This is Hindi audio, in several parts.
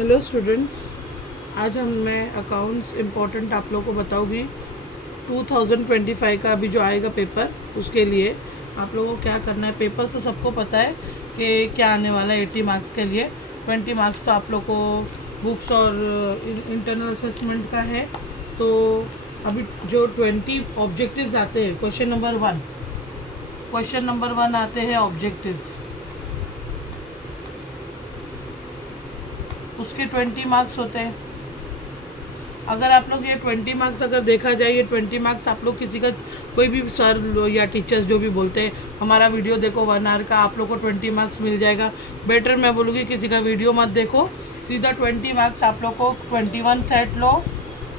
हेलो स्टूडेंट्स, आज मैं अकाउंट्स इम्पोर्टेंट आप लोगों को बताऊंगी। 2025 का अभी जो आएगा पेपर, उसके लिए आप लोगों को क्या करना है। पेपर्स तो सबको पता है कि क्या आने वाला है। 80 मार्क्स के लिए 20 मार्क्स तो आप लोग को बुक्स और इंटरनल असेसमेंट का है। तो अभी जो 20 ऑब्जेक्टिव्स आते हैं, क्वेश्चन नंबर वन आते हैं ऑब्जेक्टिव्स, उसके 20 मार्क्स होते हैं। अगर आप लोग ये 20 मार्क्स अगर देखा जाए, ये 20 मार्क्स आप लोग किसी का कोई भी सर या टीचर्स जो भी बोलते हैं हमारा वीडियो देखो 1 आवर का, आप लोग को 20 मार्क्स मिल जाएगा। बेटर मैं बोलूँगी किसी का वीडियो मत देखो, सीधा 20 मार्क्स आप लोग को 21 सेट लो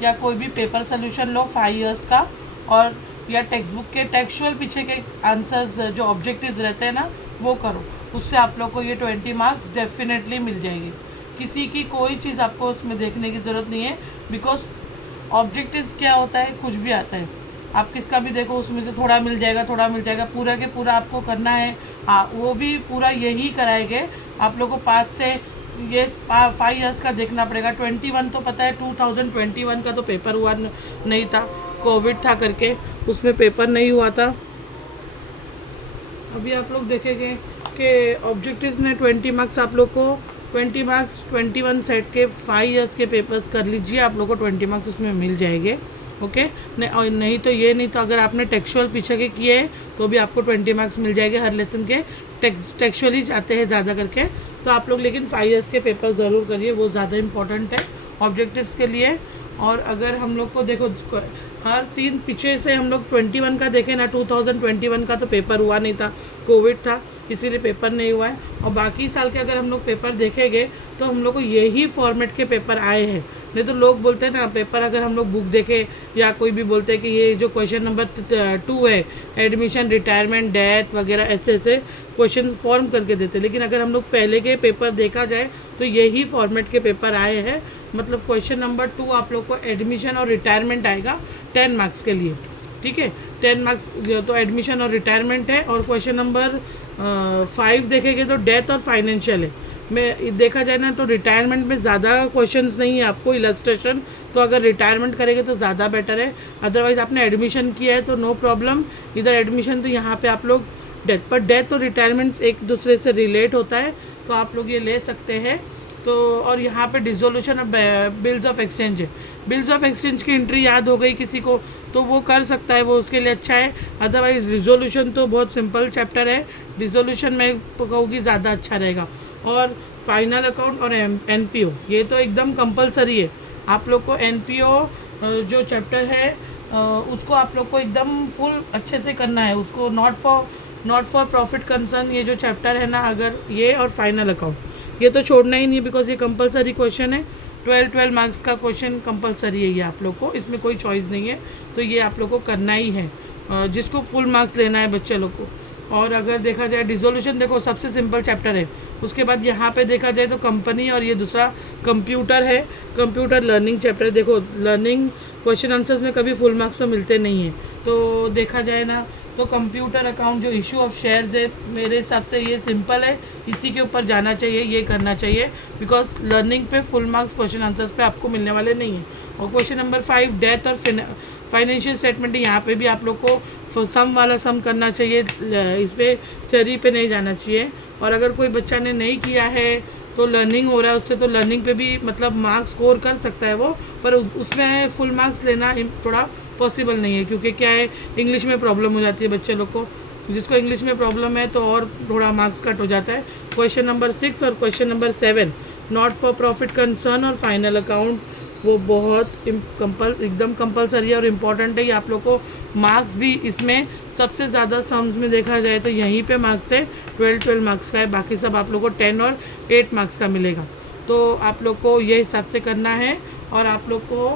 या कोई भी पेपर सोल्यूशन लो 5 इयर्स का, और या टेक्स्ट बुक के टेक्सचुअल पीछे के आंसर्स जो ऑब्जेक्टिव्स रहते हैं ना वो करो। उससे आप लोग को ये 20 मार्क्स डेफिनेटली मिल जाएगी। किसी की कोई चीज़ आपको उसमें देखने की ज़रूरत नहीं है, बिकॉज ऑब्जेक्टिव्स क्या होता है, कुछ भी आता है। आप किसका भी देखो उसमें से थोड़ा मिल जाएगा, पूरा के पूरा आपको करना है। हाँ, वो भी पूरा यही कराएंगे आप लोग को 5 से ये 5 ईयर्स का देखना पड़ेगा। 21 तो पता है 2021 का तो पेपर हुआ नहीं था, कोविड था करके उसमें पेपर नहीं हुआ था। अभी आप लोग देखेंगे कि ऑब्जेक्टिव्स ने 20 मार्क्स आप लोग को 20 मार्क्स 21 सेट के 5 ईयर्स के पेपर्स कर लीजिए, आप लोग को 20 मार्क्स उसमें मिल जाएंगे। ओके, और नहीं तो ये नहीं तो अगर आपने टेक्सचुअल पीछे के किए हैं तो भी आपको 20 मार्क्स मिल जाएंगे। हर लेसन के टेक्सचुअल ही आते हैं ज़्यादा करके, तो आप लोग लेकिन 5 ईयर्स के पेपर ज़रूर करिए, वो ज़्यादा इंपॉर्टेंट है ऑब्जेक्टिव्स के लिए। और अगर हम लोग को देखो हर 3 पीछे से हम लोग 21 का देखें ना, 2021 का तो पेपर हुआ नहीं था, कोविड था, इसीलिए पेपर नहीं हुआ है। और बाकी साल के अगर हम लोग पेपर देखेंगे तो हम लोग को यही फॉर्मेट के पेपर आए हैं। नहीं तो लोग बोलते हैं ना पेपर, अगर हम लोग बुक देखें या कोई भी बोलते हैं कि ये जो क्वेश्चन नंबर 2 है, एडमिशन, रिटायरमेंट, डेथ वगैरह ऐसे ऐसे क्वेश्चन फॉर्म करके देते हैं। लेकिन अगर हम लोग पहले के पेपर देखा जाए तो यही फॉर्मेट के पेपर आए हैं। मतलब क्वेश्चन नंबर 2 आप लोग को एडमिशन और रिटायरमेंट आएगा 10 मार्क्स के लिए, ठीक है। 10 मार्क्स तो एडमिशन और रिटायरमेंट है। और क्वेश्चन नंबर 5 देखेंगे तो डेथ और फाइनेंशियल है। मैं देखा जाए ना तो रिटायरमेंट में ज़्यादा क्वेश्चंस नहीं है आपको, इलस्ट्रेशन, तो अगर रिटायरमेंट करेंगे तो ज़्यादा बेटर है। अदरवाइज़ आपने एडमिशन किया है तो नो प्रॉब्लम, इधर एडमिशन तो यहाँ पे आप लोग डेथ, पर डेथ और रिटायरमेंट एक दूसरे से रिलेट होता है, तो आप लोग ये ले सकते हैं। तो और यहाँ पे dissolution of bills of exchange है। बिल्स ऑफ एक्सचेंज की एंट्री याद हो गई किसी को तो वो कर सकता है, वो उसके लिए अच्छा है। अदरवाइज रिजोल्यूशन तो बहुत सिंपल चैप्टर है, रिजोल्यूशन मैं कहूँगी ज़्यादा अच्छा रहेगा। और फाइनल अकाउंट और NPO ये तो एकदम कंपलसरी है। आप लोग को NPO जो चैप्टर है उसको आप लोग को एकदम फुल अच्छे से करना है। उसको नॉट फॉर प्रॉफिट कंसर्न ये जो चैप्टर है ना, अगर ये और फाइनल अकाउंट ये तो छोड़ना ही नहीं, बिकॉज ये कंपलसरी क्वेश्चन है। 12 मार्क्स का क्वेश्चन कंपलसरी है ये आप लोग को, इसमें कोई चॉइस नहीं है, तो ये आप लोग को करना ही है जिसको फुल मार्क्स लेना है बच्चे लोग को। और अगर देखा जाए डिसोल्यूशन, देखो सबसे सिंपल चैप्टर है। उसके बाद यहाँ पे देखा जाए तो कंपनी, और ये दूसरा कंप्यूटर है, कंप्यूटर लर्निंग चैप्टर है। देखो लर्निंग क्वेश्चन आंसर्स में कभी फुल मार्क्स तो मिलते नहीं हैं, तो देखा जाए ना तो कंप्यूटर अकाउंट जो इशू ऑफ शेयर्स है, मेरे हिसाब से ये सिंपल है, इसी के ऊपर जाना चाहिए, ये करना चाहिए। बिकॉज लर्निंग पे फुल मार्क्स क्वेश्चन आंसर्स पे आपको मिलने वाले नहीं हैं। और क्वेश्चन नंबर 5 डेथ और फाइनेंशियल स्टेटमेंट, यहाँ पे भी आप लोग को सम वाला सम करना चाहिए, इस पर थ्योरी पे नहीं जाना चाहिए। और अगर कोई बच्चा ने नहीं किया है तो लर्निंग हो रहा है उससे, तो लर्निंग पे भी मतलब मार्क्स स्कोर कर सकता है वो, पर उसमें फुल मार्क्स लेना थोड़ा पॉसिबल नहीं है, क्योंकि क्या है इंग्लिश में प्रॉब्लम हो जाती है बच्चे लोग को। जिसको इंग्लिश में प्रॉब्लम है तो और थोड़ा मार्क्स कट हो जाता है। क्वेश्चन नंबर 6 और question number 7 not for profit concern और फाइनल अकाउंट, वो बहुत एकदम कंपलसरी है और इम्पॉर्टेंट है। ये आप लोग को मार्क्स भी इसमें सबसे ज़्यादा सम्स में देखा जाए तो यहीं पे मार्क्स है, 12 मार्क्स का है, बाकी सब आप लोग को 10 और 8 मार्क्स का मिलेगा। तो आप लोग को ये हिसाब से करना है। और आप लोग को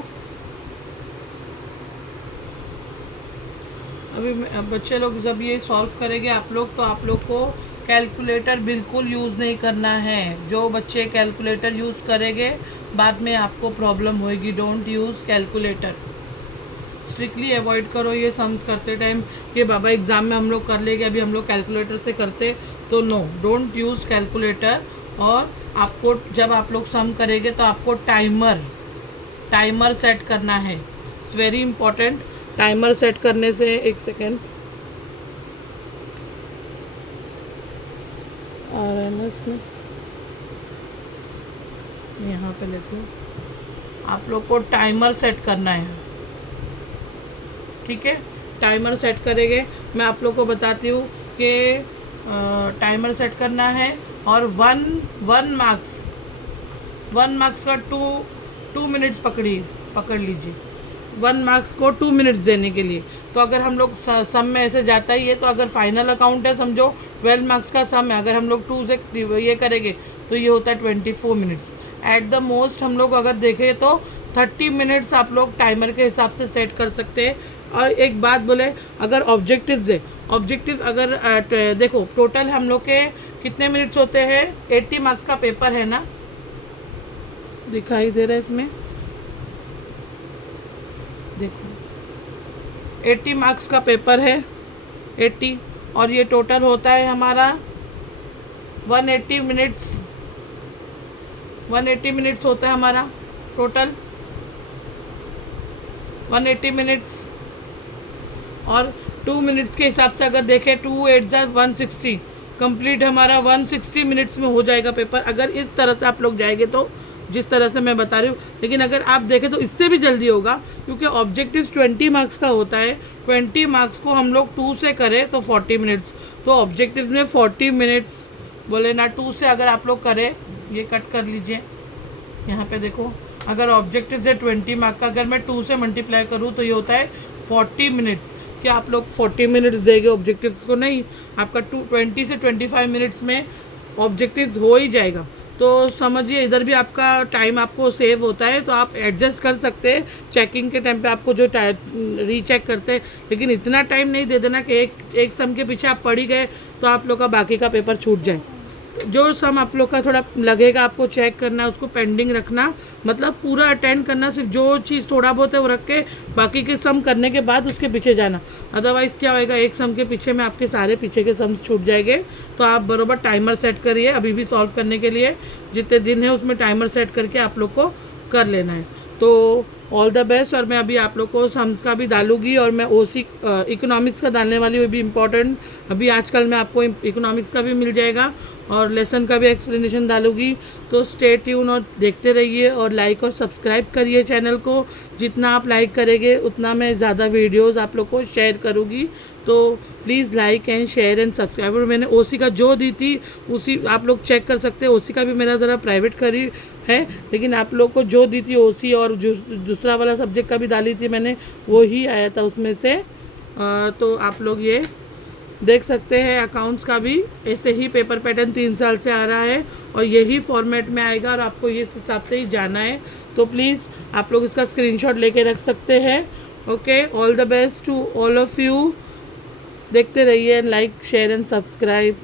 अभी बच्चे लोग जब ये सॉल्व करेंगे आप लोग, तो आप लोग को कैलकुलेटर बिल्कुल यूज़ नहीं करना है। जो बच्चे कैलकुलेटर यूज़ करेंगे बाद में आपको प्रॉब्लम होएगी। Don't use calculator, strictly avoid करो ये सम्स करते टाइम कि बाबा एग्ज़ाम में हम लोग कर लेंगे, अभी हम लोग कैलकुलेटर से करते, तो नो, डोंट यूज़ कैलकुलेटर। और आपको जब आप लोग सम करेंगे तो आपको टाइमर सेट करना है। It's very important. Timer set करने से, एक सेकेंड, RNS में यहाँ पे लेती हूँ। आप लोग को टाइमर सेट करना है, ठीक है। टाइमर सेट करेंगे, मैं आप लोग को बताती हूँ कि टाइमर सेट करना है। और वन मार्क्स का टू मिनट्स पकड़ लीजिए। 1 मार्क्स को 2 मिनट्स देने के लिए। तो अगर हम लोग सम में ऐसे जाता ही है, तो अगर फाइनल अकाउंट है समझो 12 मार्क्स का सम है, अगर हम लोग 2 से ये करेंगे तो ये होता है 24 मिनट्स। एट द मोस्ट हम लोग अगर देखें तो 30 मिनट्स आप लोग टाइमर के हिसाब से सेट कर सकते हैं। और एक बात बोले, अगर ऑब्जेक्टिव्स है, ऑब्जेक्टिव अगर देखो टोटल हम लोग के कितने मिनट्स होते हैं, 80 मार्क्स का पेपर है ना, दिखाई दे रहा है इसमें, देखो 80 मार्क्स का पेपर है, 80, और ये टोटल होता है हमारा 180 मिनट्स। 180 मिनट्स होता है हमारा टोटल, 180 मिनट्स। और 2 मिनट्स के हिसाब से अगर देखें 2 8 160, कंप्लीट हमारा 160 मिनट्स में हो जाएगा पेपर, अगर इस तरह से आप लोग जाएंगे तो, जिस तरह से मैं बता रही हूँ। लेकिन अगर आप देखें तो इससे भी जल्दी होगा, क्योंकि ऑब्जेक्टिव 20 मार्क्स का होता है। 20 मार्क्स को हम लोग 2 से करें तो 40 मिनट्स, तो ऑब्जेक्टिव में 40 मिनट्स बोले ना। 2 से अगर आप लोग करें, ये कट कर लीजिए, यहाँ पे देखो, अगर ऑब्जेक्टिव से 20 मार्क का अगर मैं 2 से मल्टीप्लाई करूँ तो ये होता है 40 मिनट्स। क्या आप लोग 40 मिनट्स देंगे ऑब्जेक्टिव्स को? नहीं, आपका 20 से 25 मिनट्स में ऑब्जेक्टिव्स हो ही जाएगा। तो समझिए इधर भी आपका टाइम आपको सेव होता है, तो आप एडजस्ट कर सकते हैं चेकिंग के टाइम पे, आपको जो रीचेक करते हैं। लेकिन इतना टाइम नहीं दे देना कि एक सम के पीछे आप पढ़ ही गए तो आप लोग का बाकी का पेपर छूट जाए। जो सम आप लोग का थोड़ा लगेगा आपको चेक करना है, उसको पेंडिंग रखना, मतलब पूरा अटेंड करना, सिर्फ जो चीज़ थोड़ा बहुत है वो रख के बाकी के सम करने के बाद उसके पीछे जाना। अदरवाइज़ क्या होएगा, एक सम के पीछे में आपके सारे पीछे के सम छूट जाएंगे। तो आप बराबर टाइमर सेट करिए, अभी भी सॉल्व करने के लिए जितने दिन है उसमें टाइमर सेट करके आप लोग को कर लेना है। तो ऑल द बेस्ट। और मैं अभी आप लोग को सम्स का भी डालूंगी, और मैं ओसी इकोनॉमिक्स का डालने वाली, वो भी इम्पॉर्टेंट। अभी आजकल में आपको इकोनॉमिक्स का भी मिल जाएगा और लेसन का भी एक्सप्लेनेशन डालूंगी। तो स्टे ट्यून और देखते रहिए, और लाइक और सब्सक्राइब करिए चैनल को। जितना आप लाइक करेंगे उतना मैं ज़्यादा वीडियोज़ आप लोग को शेयर करूँगी। तो please like and share and subscribe. और मैंने ओसी का जो दी थी उसी आप लोग चेक कर सकते हैं। ओसी का भी मेरा ज़रा प्राइवेट करी है, लेकिन आप लोग को जो दी थी ओसी और जो दूसरा वाला सब्जेक्ट का भी डाली थी मैंने, वो ही आया था उसमें से। तो आप लोग ये देख सकते हैं। अकाउंट्स का भी ऐसे ही पेपर पैटर्न 3 साल से आ रहा है, और यही फॉर्मेट में आएगा, और आपको ये हिसाब से ही जाना है। तो प्लीज़ आप लोग इसका स्क्रीनशॉट लेके रख सकते हैं। Okay, all the best to all of you. देखते रहिए, लाइक शेयर एंड सब्सक्राइब।